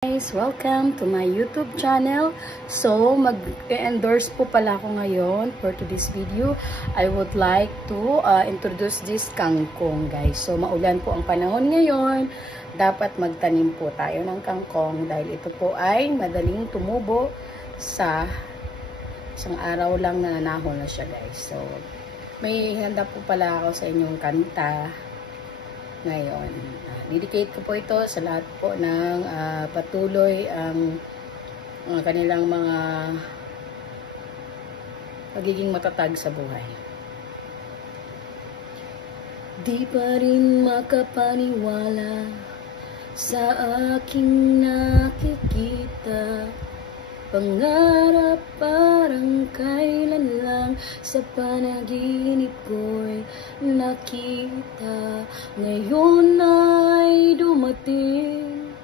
Guys, welcome to my YouTube channel. So, mag-endorse po pala ako ngayon for today's video. I would like to introduce this kangkong, guys. So, maulan po ang panahon ngayon. Dapat magtanim po tayo ng kangkong dahil ito po ay madaling tumubo sa isang araw lang na nanahon na siya, guys. So, may handa po pala ako sa inyong kanta ngayon. Dedicate ko po ito sa lahat po ng patuloy ang kanilang mga pagiging matatag sa buhay. Di pa rin makapaniwala sa aking nakikita. Pangarap parang kailan lang sa panaginip ko'y nakita. Ngayon ay dumating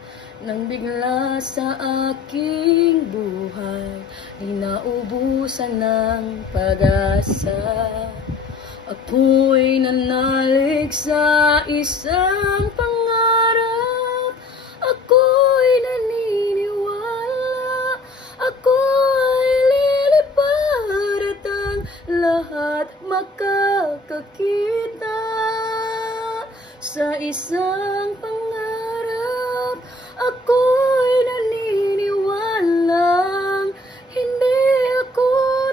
nang bigla sa aking buhay. Di naubusan ng pag-asa. Ako'y nanalig sa isang pangarap. Ako'y naniniwala. Ako ay lilipad at ang lahat makakakita sa isang pangarap. Ako'y naniniwalang hindi ako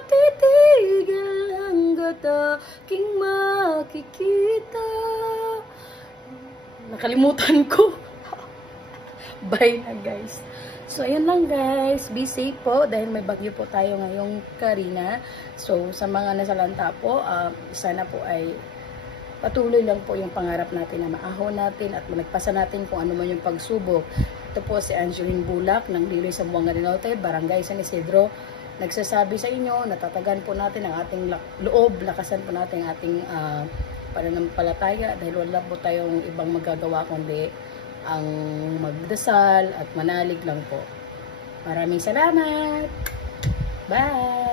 titigil hanggat aking makikita. Nakalimutan ko. Bye na, guys. So, ayan lang, guys. Be safe po dahil may bagyo po tayo ngayong Karina. So, sa mga nasalanta po, sana po ay patuloy lang po yung pangarap natin na maahon natin at malagpasan natin kung ano man yung pagsubok. Ito po si Angeline Bulak ng Dili sa Buanga del Norte, Barangay San Isidro. Nagsasabi sa inyo, natatagan po natin ang ating loob, lakasan po natin ang ating pananampalataya dahil wala po tayong ibang magagawa kundi ang magdasal at manalig lang po. Maraming salamat. Bye!